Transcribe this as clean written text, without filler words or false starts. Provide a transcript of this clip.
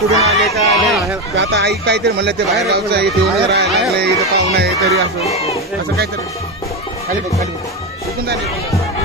कुठून आले का आले ते आता आई काहीतरी म्हणलं ते बाहेर गावचं आहे इथे येऊन राहायला लागले इथं पाहुणं आहे तरी असं असं काहीतरी खाली बघ कुठून झाले